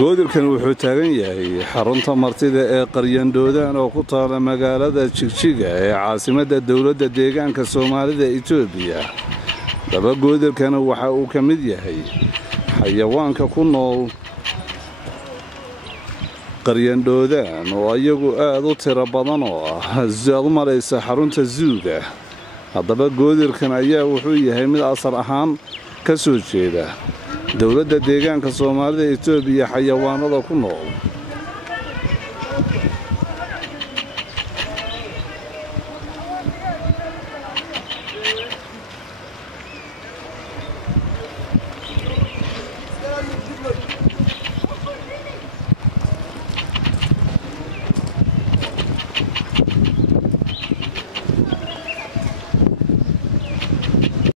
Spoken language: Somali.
Goodirkan wuxuu taagan yahay xarunta martida ee Qaryandhoodaan oo ku taala magaalada Jigjiga ee caasimadda dawladda deegaanka Soomaalida Itoobiya. Daba goodirkan waxa uu ka mid yahay xayawaanka ku nool Qaryandhoodaan oo iyagu aad u tiro badan oo ah zaad maraysa xarunta zuuga. Haddaba goodirkan ayaa wuxuu yahay mid asal ahaan ka soo jeeda dawladda deegaanka Soomaalida Itoobiya xayawaanada ku nool